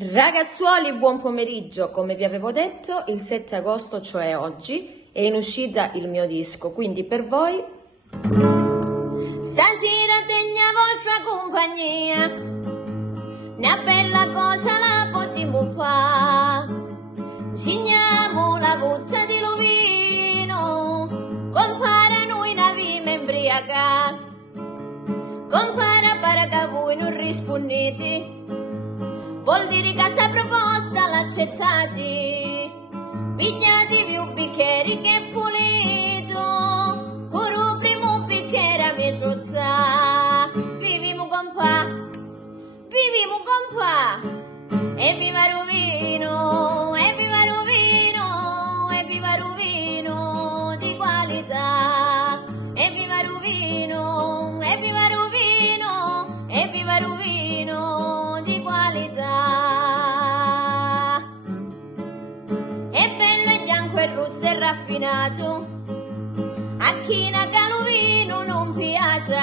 Ragazzuoli, buon pomeriggio. Come vi avevo detto, il 7 agosto, cioè oggi, è in uscita il mio disco, quindi per voi stasera tegna vostra compagnia, una bella cosa la potremmo fare. Cigniamo la butta di vino, compara noi una vima imbriaca, compara para che voi non rispondete. Vuol dire che questa proposta l'accettati, pigliatevi un bicchiere che è pulito, con il primo bicchiere a mezz'ozza, viviamo con pa, e viva Rovino, e viva Rovino, e viva Rovino di qualità, e viva Rovino, e viva Rovino, e viva Rovino di qualità. È bello e bianco e rosso e raffinato, a chi na calovino non piace,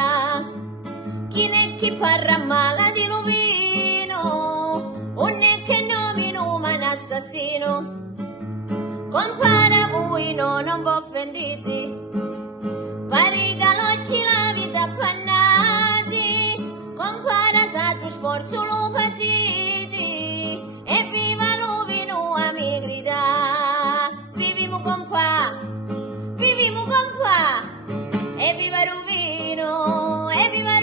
chi ne chi parla male di Lovino, un ne che nomino ma un assassino. Compare voi non vi offendete, pare che oggi la vita appannati, compare saggio sforzo lo faciti, e viva Lovino a mi grida, viviamo con pa, e viva Rovino, e viva